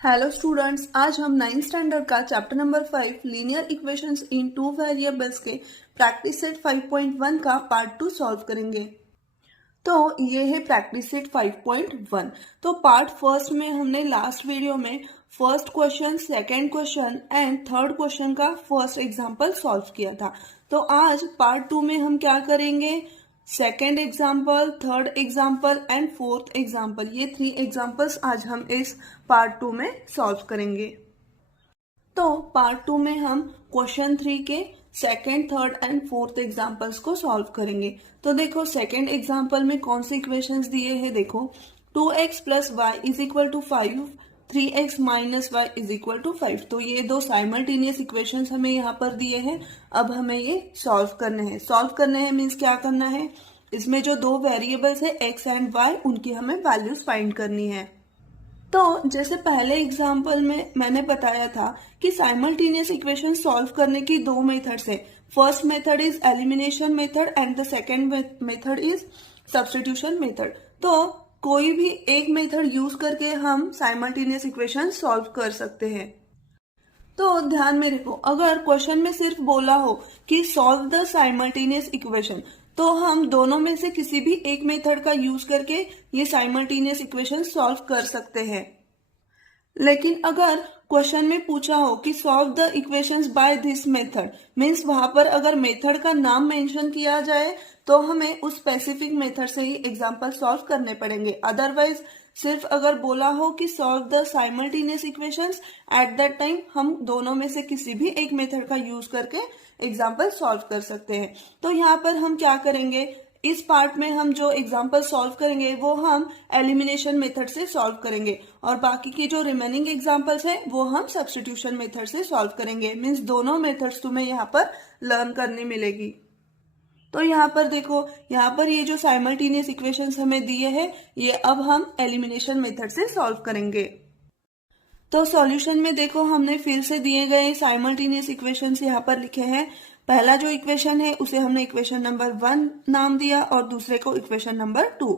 Hello students, आज हम 9th standard का चैप्टर नंबर 5 लीनियर इक्वेशंस इन टू वेरिएबल्स के प्रैक्टिस सेट 5.1 का पार्ट 2 सॉल्व करेंगे। तो ये है प्रैक्टिस सेट 5.1। तो पार्ट फर्स्ट में हमने लास्ट वीडियो में first question, second question and third question का फर्स्ट एग्जांपल सॉल्व किया था। तो आज पार्ट 2 में हम क्या करेंगे, second example, third example and fourth example, ये 3 एग्जाम्पल्स आज हम इस पार्ट 2 में सॉल्व करेंगे। तो पार्ट 2 में हम क्वेश्चन 3 के second, third and fourth examples को सॉल्व करेंगे। तो देखो सेकेंड एग्जाम्पल में कौन से इक्वेशंस दिए हैं, देखो 2x plus y is equal to 5, 3x minus y is equal to 5। तो ये दो साइमल्टेनियस इक्वेशंस हमें यहाँ पर दिए हैं। अब हमें ये सॉल्व करने हैं। सॉल्व करने हैं मीन्स क्या करना है, इसमें जो दो वेरिएबल्स है x एंड y, उनकी हमें वैल्यूज फाइंड करनी है। तो जैसे पहले एग्जाम्पल में मैंने बताया था कि साइमल्टेनियस इक्वेशन सॉल्व करने की दो मेथड्स है। First method is elimination method and the second method is substitution method. तो कोई भी एक मेथड यूज करके हम साइमल्टेनियस इक्वेशन सॉल्व कर सकते हैं। तो ध्यान में रखो, अगर क्वेश्चन में सिर्फ बोला हो कि सॉल्व द साइमल्टेनियस इक्वेशन, तो हम दोनों में से किसी भी एक मेथड का यूज करके ये साइमल्टेनियस इक्वेशन सॉल्व कर सकते हैं। लेकिन अगर क्वेश्चन में पूछा हो कि solve the equations by this method, means वहां पर अगर मेथड का नाम मेंशन किया जाए तो हमें उस स्पेसिफिक मेथड से ही एग्जांपल सॉल्व करने पड़ेंगे। अदरवाइज सिर्फ अगर बोला हो कि solve the simultaneous equations, at that time हम दोनों में से किसी भी एक मेथड का यूज करके एग्जाम्पल सॉल्व कर सकते हैं। तो यहाँ पर हम क्या करेंगे, इस पार्ट में हम जो एग्जाम्पल सॉल्व करेंगे वो हम एलिमिनेशन मेथड से सॉल्व करेंगे और बाकी की जो रिमेनिंग एग्जाम्पल्स हैं वो हम सब्स्टिट्यूशन मेथड से सॉल्व करेंगे। मीन्स दोनों मेथड्स तुम्हें यहाँ पर लर्न करनी मिलेगी। तो यहाँ पर देखो, यहाँ पर ये जो साइमल्टेनियस इक्वेशंस हमें दिए हैं ये अब हम एलिमिनेशन मेथड से सॉल्व करेंगे। तो सॉल्यूशन में देखो, हमने फिर से दिए गए साइमल्टेनियस इक्वेशंस यहाँ पर लिखे हैं। पहला जो इक्वेशन है उसे हमने इक्वेशन नंबर 1 नाम दिया और दूसरे को इक्वेशन नंबर 2।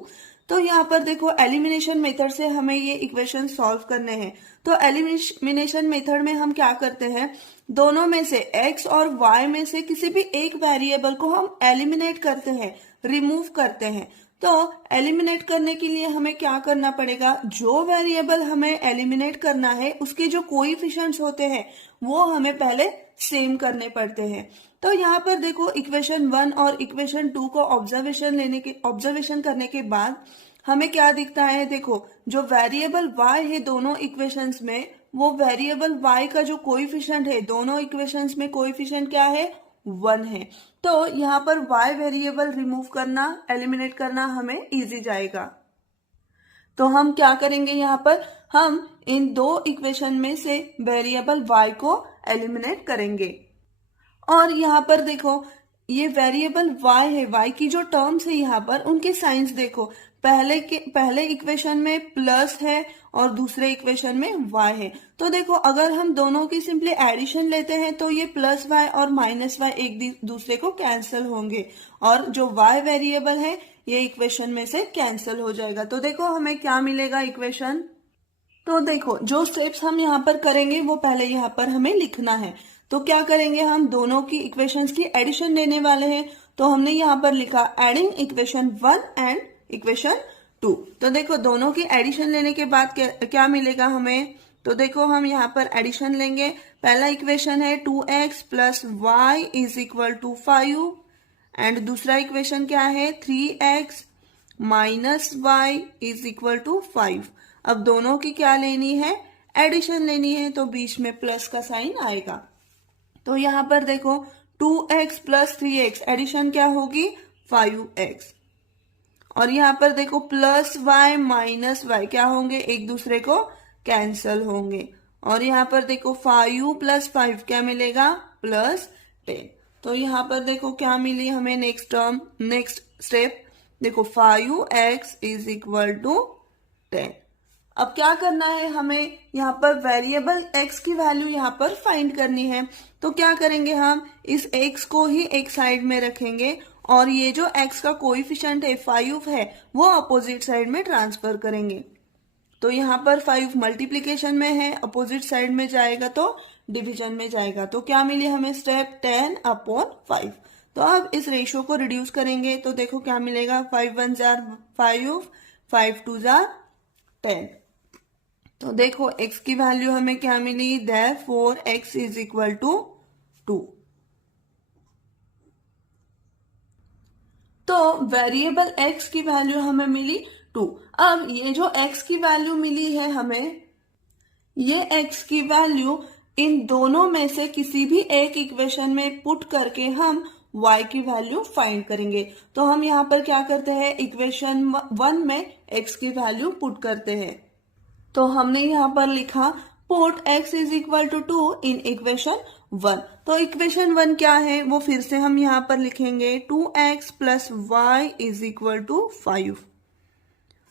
तो यहाँ पर देखो एलिमिनेशन मेथड से हमें ये इक्वेशन सॉल्व करने हैं। तो एलिमिनेशन मेथड में हम क्या करते हैं, दोनों में से x और y में से किसी भी एक वेरिएबल को हम एलिमिनेट करते हैं, रिमूव करते हैं। तो एलिमिनेट करने के लिए हमें क्या करना पड़ेगा, जो वेरिएबल हमें एलिमिनेट करना है उसके जो कोएफिशिएंट्स होते हैं वो हमें पहले सेम करने पड़ते हैं। तो यहाँ पर देखो इक्वेशन 1 और इक्वेशन 2 को ऑब्जर्वेशन करने के बाद हमें क्या दिखता है, देखो जो वेरिएबल y है दोनों इक्वेशंस में, वो वेरिएबल y का जो कोएफिशिएंट है दोनों इक्वेशंस में, कोएफिशिएंट क्या है, 1 है। तो यहाँ पर y वेरिएबल रिमूव करना, एलिमिनेट करना हमें इजी जाएगा। तो हम क्या करेंगे, यहाँ पर हम इन दो इक्वेशन में से वेरिएबल y को एलिमिनेट करेंगे। और यहाँ पर देखो ये वेरिएबल y है, y की जो टर्म्स है यहाँ पर उनके साइंस देखो, पहले इक्वेशन में प्लस है और दूसरे इक्वेशन में y है। तो देखो अगर हम दोनों की सिंपली एडिशन लेते हैं तो ये प्लस y और माइनस y एक दूसरे को कैंसिल होंगे और जो y वेरिएबल है ये इक्वेशन में से कैंसिल हो जाएगा। तो देखो हमें क्या मिलेगा इक्वेशन। तो देखो जो स्टेप्स हम यहाँ पर करेंगे वो पहले यहाँ पर हमें लिखना है। तो क्या करेंगे, हम दोनों की इक्वेशंस की एडिशन लेने वाले हैं। तो हमने यहाँ पर लिखा एडिंग इक्वेशन 1 एंड इक्वेशन 2। तो देखो दोनों की एडिशन लेने के बाद क्या मिलेगा हमें, तो देखो हम यहाँ पर एडिशन लेंगे। पहला इक्वेशन है 2x plus y is equal to 5 and दूसरा इक्वेशन क्या है 3x minus y is equal to 5। अब दोनों की क्या लेनी है, एडिशन लेनी है, तो बीच में प्लस का साइन आएगा। तो यहाँ पर देखो 2x प्लस 3x एडिशन क्या होगी 5x, और यहाँ पर देखो प्लस y माइनस y क्या होंगे, एक दूसरे को कैंसल होंगे। और यहाँ पर देखो 5 प्लस 5 क्या मिलेगा, प्लस 10। तो यहाँ पर देखो क्या मिली हमें नेक्स्ट टर्म, नेक्स्ट स्टेप देखो 5x इज इक्वल टू 10। अब क्या करना है, हमें यहाँ पर वेरिएबल x की वैल्यू यहाँ पर फाइंड करनी है। तो क्या करेंगे, हम इस x को ही एक साइड में रखेंगे और ये जो x का कोएफिशिएंट है 5 है वो अपोजिट साइड में ट्रांसफर करेंगे। तो यहाँ पर 5 मल्टीप्लीकेशन में है, अपोजिट साइड में जाएगा तो डिवीजन में जाएगा। तो क्या मिली हमें स्टेप 10/5। तो अब इस रेशियो को रिड्यूस करेंगे तो देखो क्या मिलेगा, 5 1 जार 5, 5 2 जार 10। तो देखो x की वैल्यू हमें क्या मिली, therefore x is equal to 2। तो वेरिएबल x की वैल्यू हमें मिली 2। अब ये जो x की वैल्यू मिली है हमें, ये x की वैल्यू इन दोनों में से किसी भी एक इक्वेशन में पुट करके हम y की वैल्यू फाइंड करेंगे। तो हम यहाँ पर क्या करते हैं, इक्वेशन 1 में x की वैल्यू पुट करते हैं। तो हमने यहाँ पर लिखा put x is equal to 2 in equation 1। तो इक्वेशन 1 क्या है वो फिर से हम यहाँ पर लिखेंगे, 2x plus y is equal to 5।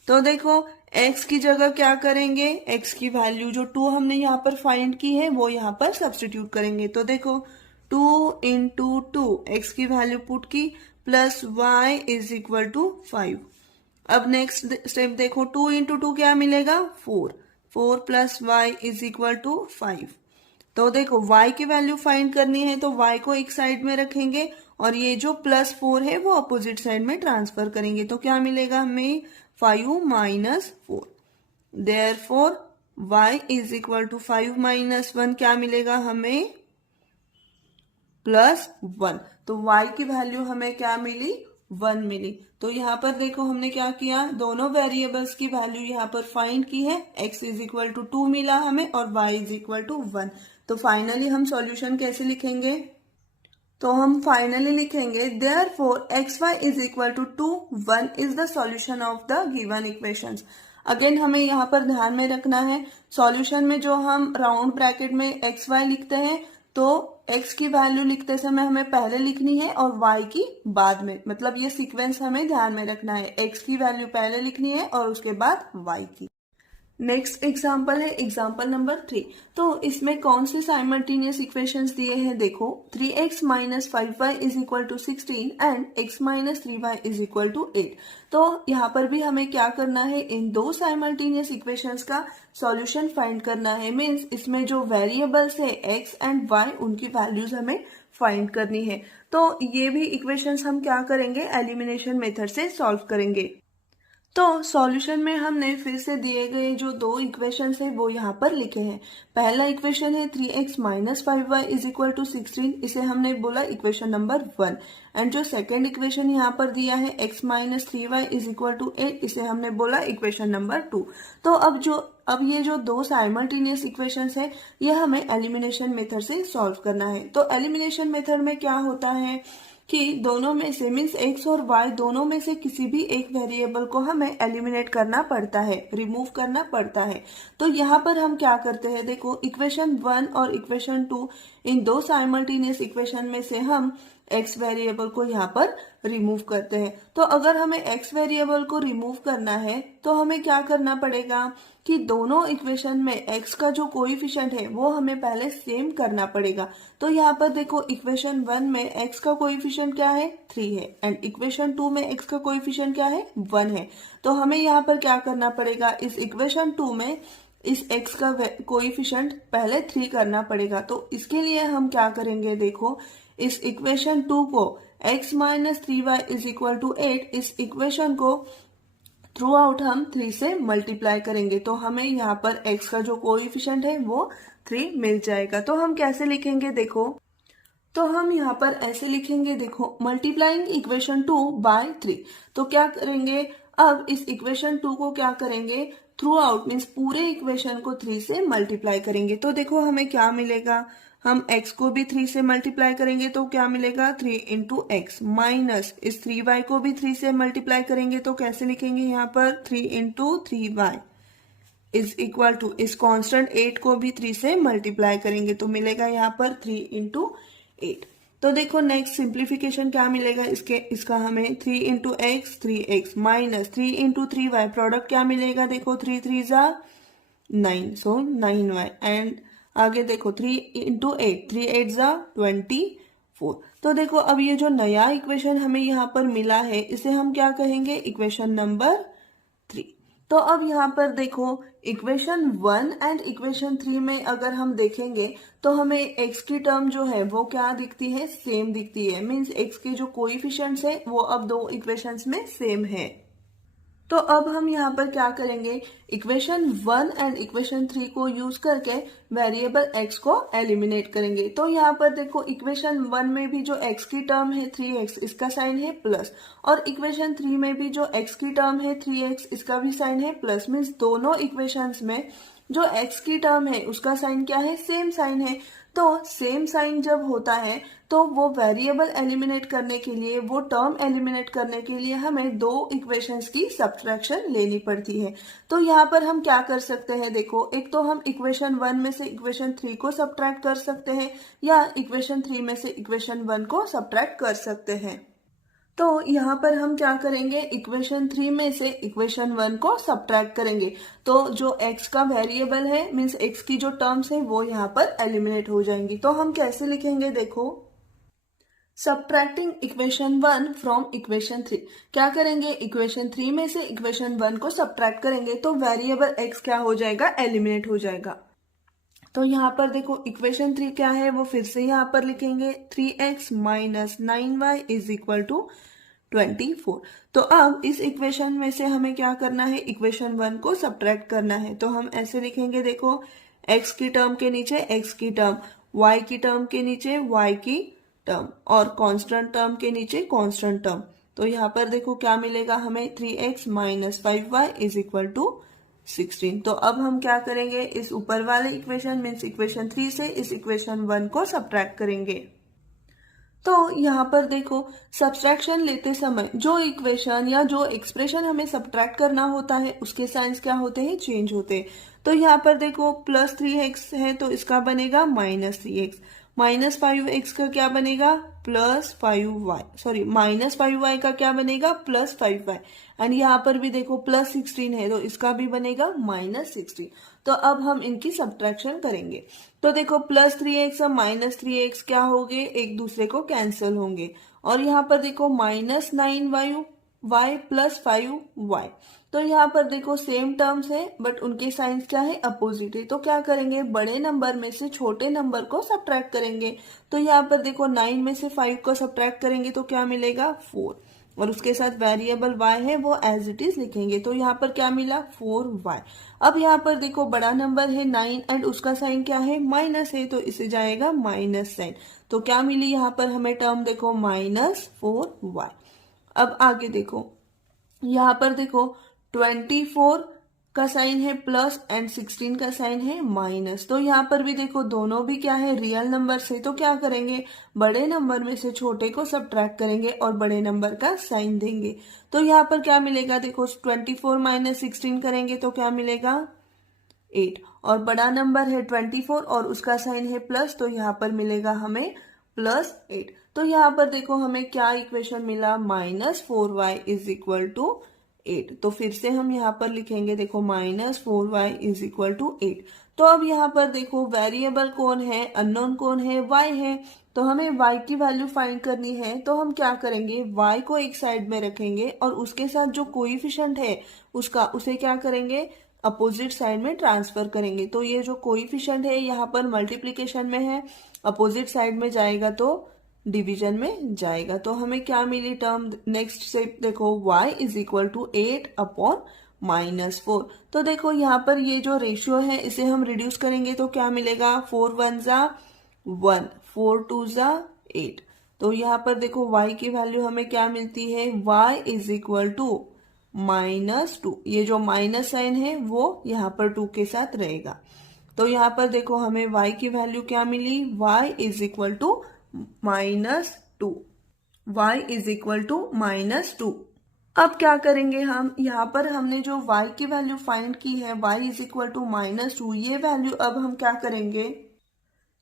तो देखो x की जगह क्या करेंगे, x की वैल्यू जो 2 हमने यहाँ पर फाइंड की है वो यहाँ पर सब्स्टिट्यूट करेंगे। तो देखो 2 इंटू 2, x की वैल्यू पुट की, plus y is equal to 5। अब नेक्स्ट स्टेप देखो, 2 इंटू 2 क्या मिलेगा, 4, 4 plus y is equal to 5। तो देखो y की वैल्यू फाइंड करनी है तो y को एक साइड में रखेंगे और ये जो प्लस 4 है वो अपोजिट साइड में ट्रांसफर करेंगे। तो क्या मिलेगा हमें, 5 minus 4। Therefore y is equal to 5 minus 1 क्या मिलेगा हमें, +1। तो y की वैल्यू हमें क्या मिली, 1 मिली। तो यहाँ पर देखो हमने क्या किया, दोनों वेरिएबल्स की वैल्यू यहाँ पर फाइंड की है, x इज इक्वल टू 2 मिला हमें और y इज इक्वल टू 1। तो फाइनली हम सॉल्यूशन कैसे लिखेंगे, तो हम फाइनली लिखेंगे therefore xy is equal to 2, 1 is the solution of the given equations. Again हमें यहाँ पर ध्यान में रखना है, सॉल्यूशन में जो हम राउंड ब्रैकेट में xy लिखते हैं तो x की वैल्यू लिखते समय हमें पहले लिखनी है और y की बाद में, मतलब ये सीक्वेंस हमें ध्यान में रखना है, x की वैल्यू पहले लिखनी है और उसके बाद y की। नेक्स्ट एग्जाम्पल है एग्जाम्पल नंबर 3। तो इसमें कौन से साइमल्टेनियस इक्वेशंस दिए हैं, देखो 3x minus 5y is equal to 16 and x minus 3y is equal to 8। तो यहाँ पर भी हमें क्या करना है, इन दो साइमल्टेनियस इक्वेशंस का सॉल्यूशन फाइंड करना है। मीन्स इसमें जो वेरिएबल्स है x एंड y उनकी वैल्यूज हमें फाइंड करनी है। तो ये भी इक्वेशंस हम क्या करेंगे, एलिमिनेशन मेथड से सॉल्व करेंगे। तो सॉल्यूशन में हमने फिर से दिए गए जो दो इक्वेशंस है वो यहाँ पर लिखे हैं। पहला इक्वेशन है 3x minus 5y is equal to 16, इसे हमने बोला इक्वेशन नंबर 1। एंड जो सेकेंड इक्वेशन यहाँ पर दिया है x minus 3y is equal to 8, इसे हमने बोला इक्वेशन नंबर 2। तो अब ये जो दो साइमल्टेनियस इक्वेशंस है ये हमें एलिमिनेशन मेथड से सॉल्व करना है। तो एलिमिनेशन मेथड में क्या होता है कि दोनों में से मीन्स x और y दोनों में से किसी भी एक वेरिएबल को हमें एलिमिनेट करना पड़ता है, रिमूव करना पड़ता है। तो यहाँ पर हम क्या करते हैं, देखो इक्वेशन 1 और इक्वेशन 2 इन दो साइमल्टेनियस इक्वेशन में से हम x वेरिएबल को यहाँ पर रिमूव करते हैं। तो अगर हमें x वेरिएबल को रिमूव करना है तो हमें क्या करना पड़ेगा कि दोनों इक्वेशन में x का जो कोएफिशिएंट है वो हमें पहले सेम करना पड़ेगा। तो यहाँ पर देखो इक्वेशन 1 में x का कोएफिशिएंट क्या है, 3 है एंड इक्वेशन 2 में x का कोएफिशिएंट क्या है, 1 है। तो हमें यहाँ पर क्या करना पड़ेगा, इस इक्वेशन 2 में इस x का कोएफिशिएंट पहले 3 करना पड़ेगा। तो इसके लिए हम क्या करेंगे, देखो इस इक्वेशन 2 को x minus 3y is equal to 8, इस इक्वेशन को थ्रू आउट हम 3 से मल्टीप्लाई करेंगे। तो हमें यहाँ पर x का जो कोएफिशिएंट है वो 3 मिल जाएगा। तो हम कैसे लिखेंगे, देखो तो हम यहाँ पर ऐसे लिखेंगे, देखो मल्टीप्लाइंग इक्वेशन 2 बाय 3। तो क्या करेंगे, अब इस इक्वेशन 2 को क्या करेंगे, थ्रू आउट मीन्स पूरे इक्वेशन को 3 से मल्टीप्लाई करेंगे। तो देखो हमें क्या मिलेगा, हम x को भी 3 से मल्टीप्लाई करेंगे तो क्या मिलेगा, 3 इंटू एक्स माइनस इस 3y को भी 3 से मल्टीप्लाई करेंगे तो कैसे लिखेंगे यहाँ पर, 3 into 3y is equal to इस कांस्टेंट 8 को भी 3 से मल्टीप्लाई करेंगे तो मिलेगा यहाँ पर 3 इंटू 8। तो देखो नेक्स्ट सिंप्लीफिकेशन क्या मिलेगा इसका हमें 3 into x 3x minus 3 into 3y, product क्या मिलेगा, देखो 3 3 जा 9 सो 9y एंड आगे देखो 3 इंटू 8 3 8 जा 24। तो देखो अब ये जो नया इक्वेशन हमें यहाँ पर मिला है इसे हम क्या कहेंगे, इक्वेशन नंबर 3। तो अब यहाँ पर देखो इक्वेशन 1 एंड इक्वेशन 3 में अगर हम देखेंगे तो हमें x की टर्म जो है वो क्या दिखती है, सेम दिखती है। मीन्स x के जो कोएफिशिएंट्स है वो अब दो इक्वेशंस में सेम है। तो अब हम यहाँ पर क्या करेंगे, इक्वेशन 1 एंड इक्वेशन 3 को यूज करके वेरिएबल x को एलिमिनेट करेंगे। तो यहाँ पर देखो इक्वेशन 1 में भी जो x की टर्म है 3x, इसका साइन है प्लस, और इक्वेशन 3 में भी जो x की टर्म है 3x, इसका भी साइन है प्लस। मीन्स दोनों इक्वेशंस में जो x की टर्म है उसका साइन क्या है, सेम साइन है। तो सेम साइन जब होता है तो वो वेरिएबल एलिमिनेट करने के लिए, वो टर्म एलिमिनेट करने के लिए हमें दो इक्वेशंस की सब्ट्रैक्शन लेनी पड़ती है। तो यहाँ पर हम क्या कर सकते हैं, देखो एक तो हम इक्वेशन 1 में से इक्वेशन 3 को सब्ट्रैक्ट कर सकते हैं, या इक्वेशन 3 में से इक्वेशन 1 को सब्ट्रैक्ट कर सकते हैं। तो यहाँ पर हम क्या करेंगे, इक्वेशन 3 में से इक्वेशन 1 को सब्ट्रैक्ट करेंगे। तो जो x का वेरिएबल है, मीन्स x की जो टर्म्स है वो यहाँ पर एलिमिनेट हो जाएंगी। तो हम कैसे लिखेंगे, देखो सब्ट्रैक्टिंग इक्वेशन 1 फ्रॉम इक्वेशन 3। क्या करेंगे, इक्वेशन 3 में से इक्वेशन 1 को सब्ट्रैक्ट करेंगे तो वेरिएबल x क्या हो जाएगा, एलिमिनेट हो जाएगा। तो यहाँ पर देखो इक्वेशन 3 क्या है वो फिर से यहाँ पर लिखेंगे, 3x minus 9y is equal to 24। तो अब इस इक्वेशन में से हमें क्या करना है, इक्वेशन 1 को सब्ट्रैक्ट करना है। तो हम ऐसे लिखेंगे, देखो x की टर्म के नीचे x की टर्म, y की टर्म के नीचे y की टर्म, और कांस्टेंट टर्म के नीचे कांस्टेंट टर्म। तो यहाँ पर देखो क्या मिलेगा हमें, 3x minus 5y is equal to 16। तो अब हम क्या करेंगे, इस ऊपर वाले इक्वेशन मीन्स इक्वेशन 3 से इस इक्वेशन 1 को सब्ट्रैक्ट करेंगे। तो यहाँ पर देखो सब्ट्रैक्शन लेते समय जो इक्वेशन या जो एक्सप्रेशन हमें सब्ट्रैक्ट करना होता है उसके साइंस क्या होते हैं, चेंज होते हैं। तो यहाँ पर देखो प्लस 3x है तो इसका बनेगा माइनस 3x, माइनस 5x का क्या बनेगा, plus 5y, sorry minus 5y का क्या बनेगा, प्लस 5y। एंड यहाँ पर भी देखो प्लस 16 है तो इसका भी बनेगा माइनस 16। तो अब हम इनकी सब्ट्रैक्शन करेंगे। तो देखो प्लस 3x और माइनस 3x क्या होंगे, एक दूसरे को कैंसिल होंगे। और यहाँ पर देखो माइनस 9y प्लस 5y, तो यहाँ पर देखो सेम टर्म्स है बट उनके साइंस क्या है, अपोजिट है। तो क्या करेंगे, बड़े नंबर में से छोटे नंबर को सब्ट्रैक्ट करेंगे। तो यहाँ पर देखो 9 में से 5 को सब्ट्रैक्ट करेंगे तो क्या मिलेगा, 4, और उसके साथ वेरिएबल y है वो एज इट इज लिखेंगे। तो यहाँ पर क्या मिला, 4y। अब यहाँ पर देखो बड़ा नंबर है 9 एंड उसका साइन क्या है, माइनस है, तो इसे जाएगा माइनस साइन। तो क्या मिली यहाँ पर हमें टर्म, देखो माइनस 4y। अब आगे देखो, यहाँ पर देखो 24 का साइन है प्लस एंड 16 का साइन है माइनस। तो यहाँ पर भी देखो दोनों भी क्या है, रियल नंबर से। तो क्या करेंगे, बड़े नंबर में से छोटे को सब्ट्रैक्ट करेंगे और बड़े नंबर का साइन देंगे। तो यहाँ पर क्या मिलेगा, देखो 24 माइनस 16 करेंगे तो क्या मिलेगा, 8, और बड़ा नंबर है 24 और उसका साइन है प्लस, तो यहाँ पर मिलेगा हमें प्लस 8। तो यहाँ पर देखो हमें क्या इक्वेशन मिला, minus 4y is equal to 8। तो फिर से हम यहाँ पर लिखेंगे, देखो minus 4y is equal to 8। तो अब यहाँ पर देखो वेरिएबल कौन है, अननोन कौन है, y है। तो हमें y की वैल्यू फाइंड करनी है। तो हम क्या करेंगे, y को एक साइड में रखेंगे और उसके साथ जो कोएफिशिएंट है उसे क्या करेंगे, अपोजिट साइड में ट्रांसफर करेंगे। तो ये जो कोएफिशिएंट है यहाँ पर मल्टीप्लीकेशन में है, अपोजिट साइड में जाएगा तो डिवीजन में जाएगा। तो हमें क्या मिली टर्म, नेक्स्ट से देखो y is equal to 8 upon minus 4। तो देखो यहाँ पर ये जो रेशियो है इसे हम रिड्यूस करेंगे तो क्या मिलेगा, 4 1 जा 1, 4 2 जा 8। तो यहाँ पर देखो y की वैल्यू हमें क्या मिलती है, y is equal to minus 2। ये जो माइनस साइन है वो यहाँ पर 2 के साथ रहेगा। तो यहाँ पर देखो हमें y की वैल्यू क्या मिली, y is equal to minus 2, y is equal to minus 2। अब क्या करेंगे हम, यहाँ पर हमने जो y की वैल्यू फाइंड की है, y is equal to minus 2, ये वैल्यू अब हम क्या करेंगे,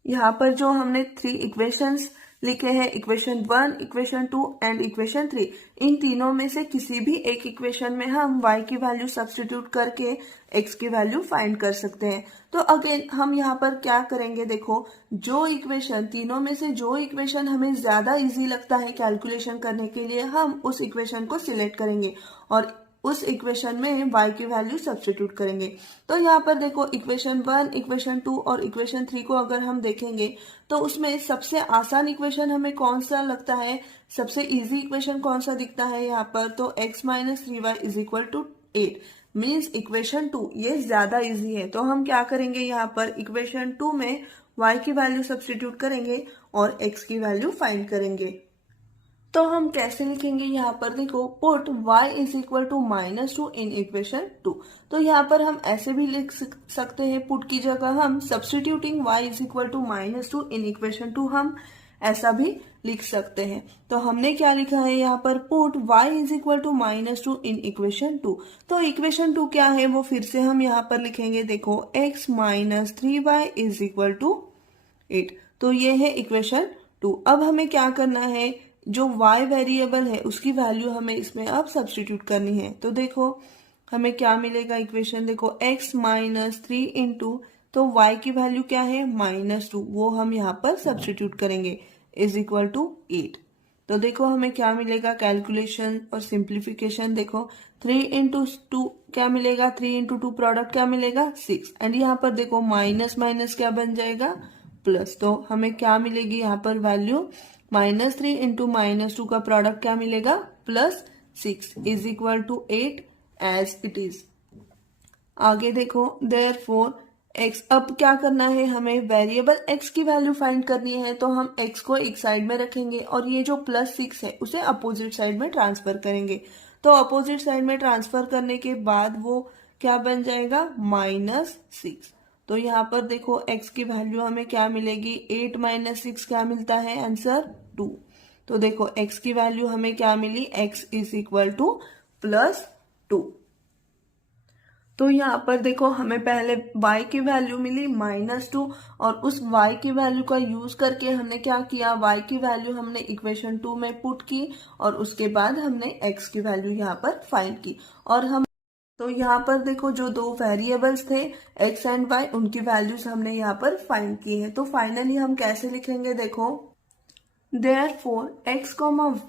यहाँ पर जो हमने 3 इक्वेशंस लिखे हैं, इक्वेशन 1, इक्वेशन 2 एंड इक्वेशन 3, इन तीनों में से किसी भी एक इक्वेशन में हम y की वैल्यू सब्स्टिट्यूट करके x की वैल्यू फाइंड कर सकते हैं। तो अगेन हम यहाँ पर क्या करेंगे, देखो जो इक्वेशन, तीनों में से जो इक्वेशन हमें ज्यादा इजी लगता है कैलकुलेशन करने के लिए, हम उस इक्वेशन को सिलेक्ट करेंगे और उस इक्वेशन में y की वैल्यू सब्स्टिट्यूट करेंगे। तो यहाँ पर देखो इक्वेशन 1, इक्वेशन 2 और इक्वेशन 3 को अगर हम देखेंगे तो उसमें सबसे आसान इक्वेशन हमें कौन सा लगता है, सबसे इजी इक्वेशन कौन सा दिखता है यहाँ पर, तो x minus 3y is equal to 8 means equation 2 ये ज्यादा इजी है। तो हम क्या करेंगे, यहाँ पर इक्वेशन 2 में y की वैल्यू सब्स्टिट्यूट करेंगे और x की वैल्यू फाइंड करेंगे। तो हम कैसे लिखेंगे, यहाँ पर देखो put y is equal to -2 in equation 2। तो यहाँ पर हम ऐसे भी लिख सकते हैं, पुट की जगह हम substituting y is equal to -2 in equation 2 हम ऐसा भी लिख सकते हैं। तो हमने क्या लिखा है यहाँ पर, put y is equal to -2 in equation 2। तो इक्वेशन 2 क्या है वो फिर से हम यहाँ पर लिखेंगे, देखो x minus 3y is equal to 8। तो ये है इक्वेशन 2। अब हमें क्या करना है, जो y वेरिएबल है उसकी वैल्यू हमें इसमें अब सब्स्टिट्यूट करनी है। तो देखो हमें क्या मिलेगा, इक्वेशन देखो x माइनस 3 इंटू, तो y की वैल्यू क्या है -2, वो हम यहाँ पर सब्स्टिट्यूट करेंगे इज इक्वल टू 8। तो देखो हमें क्या मिलेगा, कैलकुलेशन और सिंप्लीफिकेशन देखो 3 इंटू 2 क्या मिलेगा, 3 इंटू 2 प्रोडक्ट क्या मिलेगा 6 एंड यहाँ पर देखो माइनस माइनस क्या बन जाएगा प्लस। तो हमें क्या मिलेगी यहाँ पर वैल्यू, -3 इंटू -2 का प्रोडक्ट क्या मिलेगा +6 is equal to 8 as it is. आगे देखो देयरफॉर x, अब क्या करना है, हमें वेरिएबल x की वैल्यू फाइंड करनी है। तो हम x को एक साइड में रखेंगे और ये जो +6 है उसे अपोजिट साइड में ट्रांसफर करेंगे। तो अपोजिट साइड में ट्रांसफर करने के बाद वो क्या बन जाएगा -6। तो यहाँ पर देखो x की वैल्यू हमें क्या मिलेगी, 8 माइनस 6 क्या मिलता है आंसर 2। तो देखो x की वैल्यू हमें क्या मिली, x इज इक्वल टू +2। तो यहाँ पर देखो हमें पहले y की वैल्यू मिली -2 और उस y की वैल्यू का यूज करके हमने क्या किया, y की वैल्यू हमने इक्वेशन 2 में पुट की और उसके बाद हमने x की वैल्यू यहाँ पर फाइंड की। और हम तो यहाँ पर देखो जो दो वेरिएबल्स थे x एंड y, उनकी वैल्यूज हमने यहाँ पर फाइंड की है। तो फाइनली हम कैसे लिखेंगे, देखो therefore x,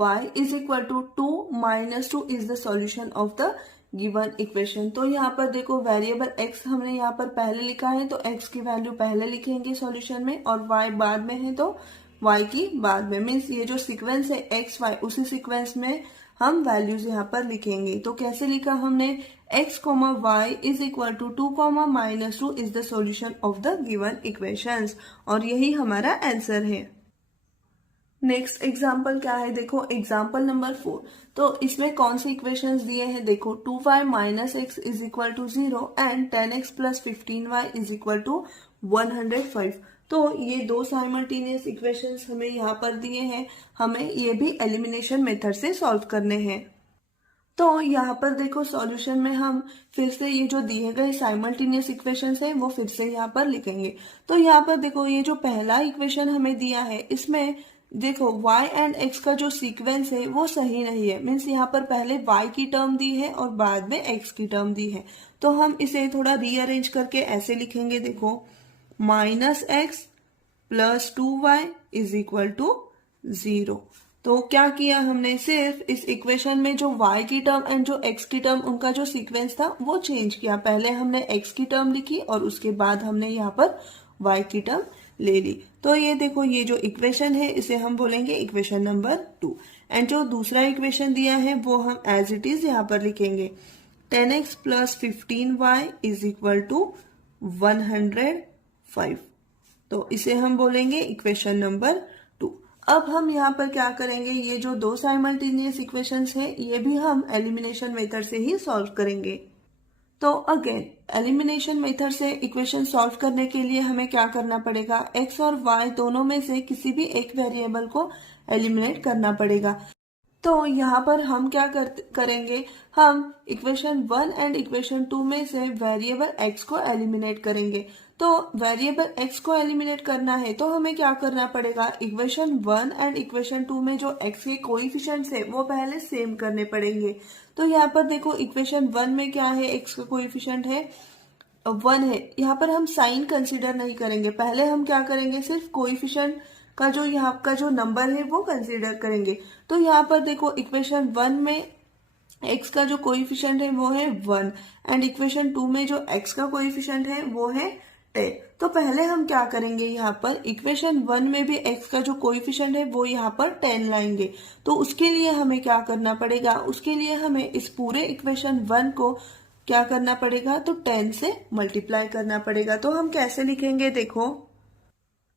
y is equal to 2 minus 2 is the solution of the given equation. तो यहाँ पर देखो वेरिएबल x हमने यहाँ पर पहले लिखा है तो x की वैल्यू पहले लिखेंगे सॉल्यूशन में और y बाद में है तो y की बाद में, मीन्स ये जो सीक्वेंस है x y उसी सीक्वेंस में हम वैल्यूज यहाँ पर लिखेंगे। तो कैसे लिखा हमने, x, y is equal to 2, -2 is the solution of the given equations और यही हमारा आंसर है। नेक्स्ट एग्जाम्पल क्या है, देखो एग्जाम्पल नंबर 4। तो इसमें कौन से इक्वेशंस दिए हैं, देखो 2y minus x is equal to 0 and 10x plus 15y is equal to 105। तो ये दो साइमल्टेनियस इक्वेशंस हमें यहाँ पर दिए हैं, हमें ये भी एलिमिनेशन मेथड से सॉल्व करने हैं। तो यहाँ पर देखो सॉल्यूशन में हम फिर से ये जो दिए गए साइमल्टेनियस इक्वेशंस है वो फिर से यहाँ पर लिखेंगे। तो यहाँ पर देखो ये जो पहला इक्वेशन हमें दिया है इसमें देखो y एंड x का जो सीक्वेंस है वो सही नहीं है, मीन्स यहाँ पर पहले y की टर्म दी है और बाद में x की टर्म दी है। तो हम इसे थोड़ा रीअरेंज करके ऐसे लिखेंगे, देखो -x plus 2y is equal to 0। तो क्या किया हमने, सिर्फ इस इक्वेशन में जो y की टर्म एंड जो x की टर्म उनका जो सीक्वेंस था वो चेंज किया। पहले हमने x की टर्म लिखी और उसके बाद हमने यहाँ पर y की टर्म ले ली। तो ये देखो ये जो इक्वेशन है इसे हम बोलेंगे इक्वेशन नंबर 2 एंड जो दूसरा इक्वेशन दिया है वो हम एज इट इज यहाँ पर लिखेंगे 10x plus 15y is equal to 105। तो इसे हम बोलेंगे इक्वेशन नंबर 2। अब हम यहाँ पर क्या करेंगे, ये जो दो साइमल्टेनियस इक्वेशंस है ये भी हम एलिमिनेशन मेथड से ही सॉल्व करेंगे। तो अगेन एलिमिनेशन मेथड से इक्वेशन सॉल्व करने के लिए हमें क्या करना पड़ेगा, x और y दोनों में से किसी भी एक वेरिएबल को एलिमिनेट करना पड़ेगा। तो यहाँ पर हम क्या करेंगे, हम इक्वेशन 1 एंड इक्वेशन 2 में से वेरिएबल x को एलिमिनेट करेंगे। तो वेरिएबल x को एलिमिनेट करना है तो हमें क्या करना पड़ेगा, इक्वेशन 1 एंड इक्वेशन 2 में जो x के कोएफिशिएंट्स है वो पहले सेम करने पड़ेंगे। तो यहाँ पर देखो इक्वेशन 1 में क्या है, x का कोएफिशिएंट है 1 है। यहाँ पर हम साइन कंसीडर नहीं करेंगे, पहले हम क्या करेंगे, सिर्फ कोएफिशिएंट का जो यहाँ का जो नंबर है वो कंसीडर करेंगे। तो यहाँ पर देखो इक्वेशन 1 में एक्स का जो कोएफिशिएंट है वो है 1 एंड इक्वेशन 2 में जो एक्स का कोएफिशिएंट है वो है 10। तो पहले हम क्या करेंगे, यहाँ पर इक्वेशन 1 में भी एक्स का जो कोएफिशिएंट है वो यहाँ पर 10 लाएंगे। तो उसके लिए हमें क्या करना पड़ेगा, उसके लिए हमें इस पूरे इक्वेशन 1 को क्या करना पड़ेगा, तो 10 से मल्टीप्लाई करना पड़ेगा। तो हम कैसे लिखेंगे देखो,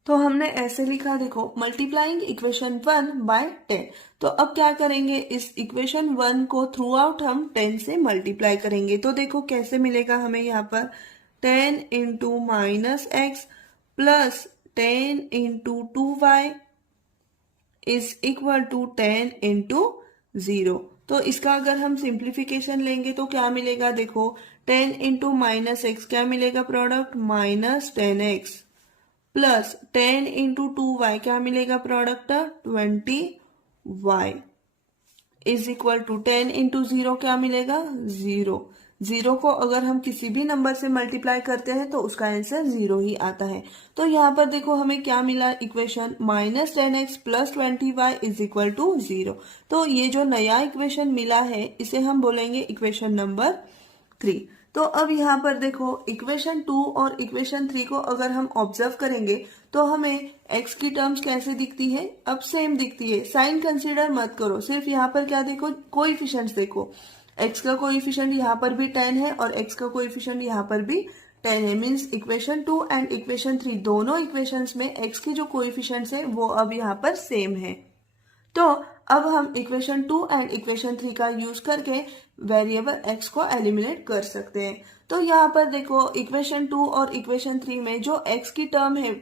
तो हमने ऐसे लिखा देखो, मल्टीप्लाइंग इक्वेशन 1 बाय 10। तो अब क्या करेंगे, इस इक्वेशन 1 को थ्रू आउट हम 10 से मल्टीप्लाई करेंगे। तो देखो कैसे मिलेगा हमें, यहाँ पर 10 into minus x plus 10 into 2y is equal to 10 into 0। तो इसका अगर हम सिंप्लीफिकेशन लेंगे तो क्या मिलेगा देखो, 10 इंटू माइनस एक्स क्या मिलेगा product, minus 10x plus 10 into 2y क्या मिलेगा product, 20y is equal to 10 into 0 क्या मिलेगा, 0। 0 को अगर हम किसी भी नंबर से मल्टीप्लाई करते हैं तो उसका आंसर 0 ही आता है। तो यहाँ पर देखो हमें क्या मिला equation, minus 10x plus 20y is equal to 0। तो ये जो नया इक्वेशन मिला है इसे हम बोलेंगे इक्वेशन नंबर 3। तो अब यहाँ पर देखो इक्वेशन 2 और इक्वेशन 3 को अगर हम ऑब्जर्व करेंगे तो हमें x की टर्म्स कैसे दिखती है, अब सेम दिखती है। साइन कंसीडर मत करो, सिर्फ यहाँ पर क्या देखो, कोएफिशिएंट्स देखो। x का कोएफिशिएंट यहाँ पर भी 10 है और x का कोएफिशिएंट यहाँ पर भी 10 है। मीन्स इक्वेशन 2 एंड इक्वेशन 3 दोनों इक्वेशंस में x की जो कोएफिशिएंट्स है वो अब यहाँ पर सेम है। तो अब हम इक्वेशन 2 एंड इक्वेशन 3 का यूज करके वेरिएबल x को एलिमिनेट कर सकते हैं। तो यहाँ पर देखो इक्वेशन 2 और इक्वेशन 3 में जो x की टर्म है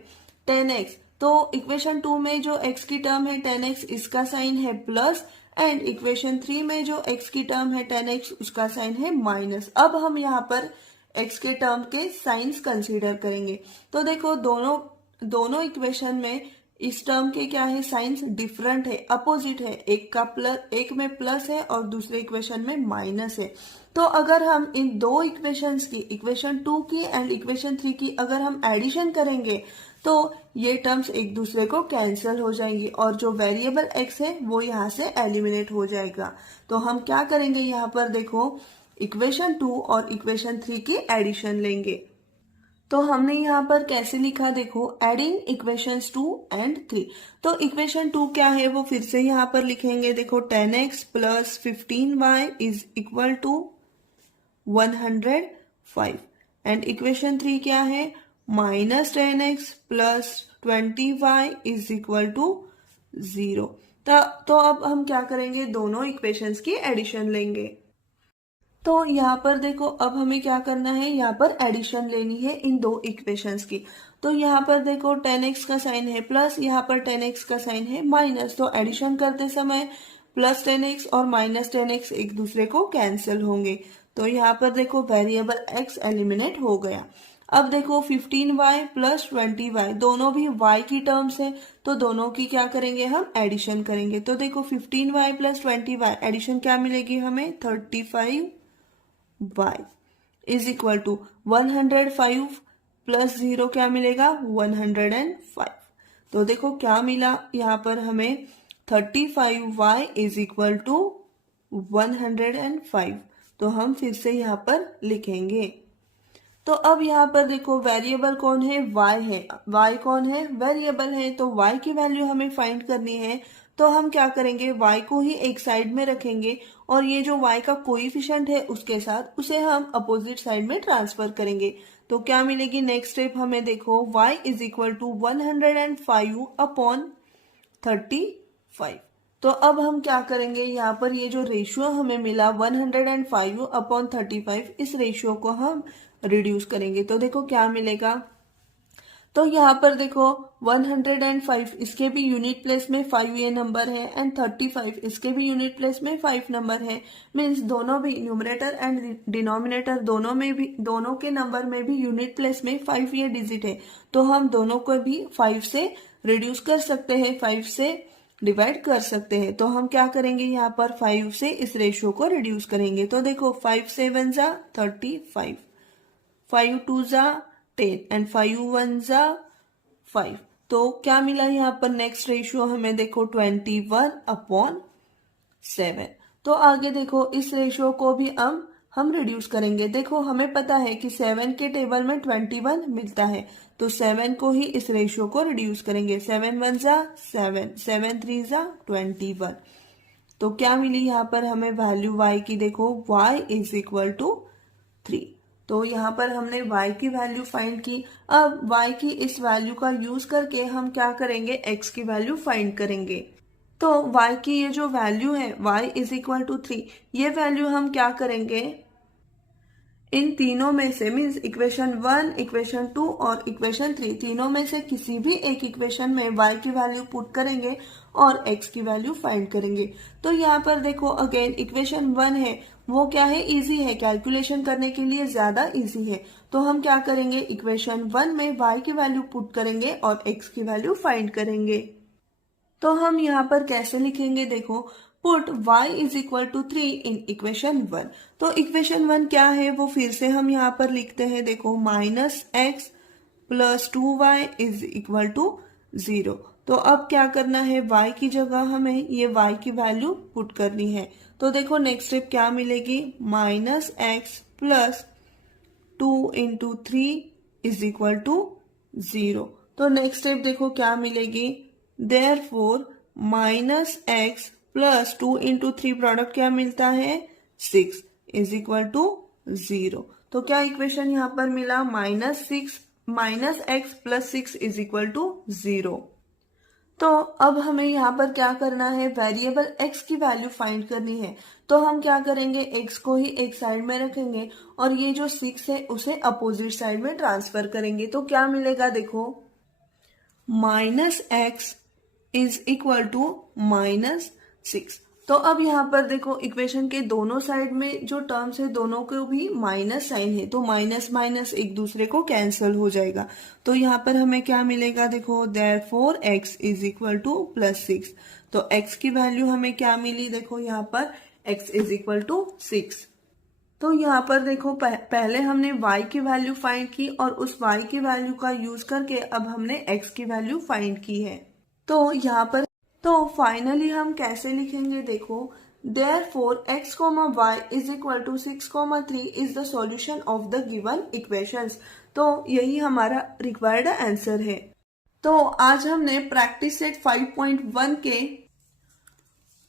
10x, तो इक्वेशन 2 में जो x की टर्म है 10x इसका साइन है प्लस एंड इक्वेशन 3 में जो x की टर्म है 10x उसका साइन है माइनस। अब हम यहाँ पर x के टर्म के साइंस कंसीडर करेंगे। तो देखो दोनों इक्वेशन में इस टर्म के क्या है, साइंस डिफरेंट है, अपोजिट है। एक में प्लस है और दूसरे इक्वेशन में माइनस है। तो अगर हम इन दो इक्वेशंस की, इक्वेशन 2 की एंड इक्वेशन 3 की अगर हम एडिशन करेंगे तो ये टर्म्स एक दूसरे को कैंसिल हो जाएंगी और जो वेरिएबल x है वो यहाँ से एलिमिनेट हो जाएगा। तो हम क्या करेंगे, यहाँ पर देखो इक्वेशन 2 और इक्वेशन 3 की एडिशन लेंगे। तो हमने यहाँ पर कैसे लिखा देखो, एडिंग इक्वेशंस 2 एंड 3। तो इक्वेशन 2 क्या है वो फिर से यहाँ पर लिखेंगे देखो, 10x plus 15y is equal to 105 and equation 3 क्या है, minus 10x plus 20y is equal to 0। तो अब हम क्या करेंगे, दोनों इक्वेशंस की एडिशन लेंगे। तो यहाँ पर देखो अब हमें क्या करना है, यहाँ पर एडिशन लेनी है इन दो इक्वेशंस की। तो यहाँ पर देखो 10x का साइन है प्लस, यहाँ पर 10x का साइन है माइनस। तो एडिशन करते समय प्लस 10x और माइनस 10x एक दूसरे को कैंसिल होंगे। तो यहाँ पर देखो वेरिएबल x एलिमिनेट हो गया। अब देखो 15y प्लस 20y दोनों भी y की टर्म्स है, तो दोनों की क्या करेंगे, हम एडिशन करेंगे। तो देखो 15y प्लस 20y एडिशन क्या मिलेगी हमें, 35y is equal to 105 plus 0 क्या मिलेगा, 105। तो देखो क्या मिला यहाँ पर हमें, 35y इज इक्वल टू 105। तो हम फिर से यहाँ पर लिखेंगे। तो अब यहाँ पर देखो वेरिएबल कौन है, y है। y कौन है, वेरिएबल है। तो y की वैल्यू हमें फाइंड करनी है। तो हम क्या करेंगे, y को ही एक साइड में रखेंगे और ये जो y का कोएफिशिएंट है उसके साथ उसे हम अपोजिट साइड में ट्रांसफर करेंगे। तो क्या मिलेगी नेक्स्ट स्टेप हमें देखो, y is equal to 105 upon 35। तो अब हम क्या करेंगे, यहाँ पर ये जो रेशियो हमें मिला 105 अपॉन 35, इस रेशियो को हम रिड्यूस करेंगे। तो देखो क्या मिलेगा, तो यहाँ पर देखो 105 इसके भी यूनिट प्लेस में 5 ये नंबर है एंड 35 इसके भी यूनिट प्लेस में 5 नंबर है। मीन्स दोनों भी न्यूमरेटर एंड डिनोमिनेटर दोनों के नंबर में भी यूनिट प्लेस में 5 ये डिजिट है। तो हम दोनों को भी 5 से रिड्यूस कर सकते हैं, 5 से डिवाइड कर सकते हैं। तो हम क्या करेंगे, यहाँ पर 5 से इस रेशियो को रिड्यूस करेंगे। तो देखो 5 7 जा 35, 5 2 जा 10 एंड 5 1 जा 5। तो क्या मिला यहाँ पर नेक्स्ट रेशियो हमें देखो 21 अपॉन 7। तो आगे देखो इस रेशियो को भी अब हम रिड्यूस करेंगे। देखो हमें पता है कि 7 के टेबल में 21 मिलता है, तो 7 को ही इस रेशियो को रिड्यूस करेंगे। 7 1 जा 7, 7 3 जा 21। तो क्या मिली यहाँ पर हमें वैल्यू y की, देखो y इज इक्वल टू 3। तो यहाँ पर हमने y की वैल्यू फाइंड की। अब y की इस वैल्यू का यूज करके हम क्या करेंगे, x की वैल्यू फाइंड करेंगे। तो y की ये जो वैल्यू है y इज इक्वल टू 3, ये वैल्यू हम क्या करेंगे, इन तीनों में से मीन्स इक्वेशन 1, इक्वेशन 2 और इक्वेशन 3, तीनों में से किसी भी एक इक्वेशन में y की वैल्यू पुट करेंगे और x की वैल्यू फाइंड करेंगे। तो यहाँ पर देखो अगेन इक्वेशन 1 है, वो क्या है, इजी है, कैलकुलेशन करने के लिए ज्यादा इजी है। तो हम क्या करेंगे, इक्वेशन 1 में y की वैल्यू पुट करेंगे और x की वैल्यू फाइंड करेंगे। तो हम यहाँ पर कैसे लिखेंगे, देखो put y is equal to 3 in equation 1। तो इक्वेशन 1 क्या है वो फिर से हम यहाँ पर लिखते हैं। देखो -x plus 2y is equal to 0। तो अब क्या करना है, y की जगह हमें ये y की वैल्यू पुट करनी है। तो देखो नेक्स्ट स्टेप क्या मिलेगी, -x plus 2 into 3 is equal to 0। तो नेक्स्ट स्टेप देखो क्या मिलेगी, therefore -x plus 2 into 3 product क्या मिलता है, 6 इज इक्वल टू 0। तो क्या इक्वेशन यहाँ पर मिला, -x plus 6 is equal to 0। तो अब हमें यहाँ पर क्या करना है, वेरिएबल x की वैल्यू फाइंड करनी है। तो हम क्या करेंगे, x को ही एक साइड में रखेंगे और ये जो 6 है उसे अपोजिट साइड में ट्रांसफर करेंगे। तो क्या मिलेगा, देखो -x इज इक्वल टू -6। तो अब यहाँ पर देखो इक्वेशन के दोनों साइड में जो टर्म्स है दोनों को भी माइनस साइन है, तो माइनस माइनस एक दूसरे को कैंसिल हो जाएगा। तो यहाँ पर हमें क्या मिलेगा, देखो therefore x is equal to +6। तो x की वैल्यू हमें क्या मिली, देखो यहाँ पर x इज इक्वल टू 6। तो यहाँ पर देखो पहले हमने y की वैल्यू फाइंड की और उस y की वैल्यू का यूज करके अब हमने x की वैल्यू फाइंड की है। तो यहाँ पर तो फाइनली हम कैसे लिखेंगे, देखो therefore x, y is equal to 6, 3 is the solution of the given equations. तो यही हमारा रिक्वायर्ड आंसर है। तो आज हमने प्रैक्टिस सेट 5.1 के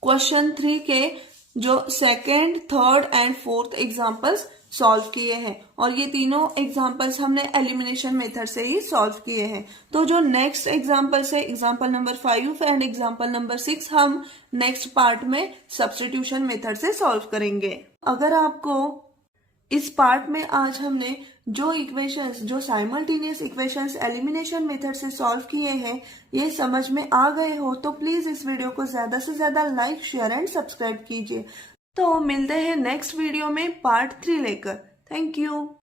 क्वेश्चन 3 के जो second, third and fourth examples solve किए हैं और ये तीनों एग्जाम्पल्स हमने एलिमिनेशन मेथड से ही सॉल्व किए हैं। तो जो नेक्स्ट एग्जाम्पल्स है, example number 5 and example number 6, हम नेक्स्ट पार्ट में सब्स्टिट्यूशन मेथड से सॉल्व करेंगे। अगर आपको इस पार्ट में आज हमने जो इक्वेशंस, जो साइमल्टेनियस इक्वेशंस एलिमिनेशन मेथड से सॉल्व किए हैं, ये समझ में आ गए हो तो प्लीज इस वीडियो को ज्यादा से ज्यादा लाइक, शेयर एंड सब्सक्राइब कीजिए। तो मिलते हैं नेक्स्ट वीडियो में पार्ट 3 लेकर। Thank you.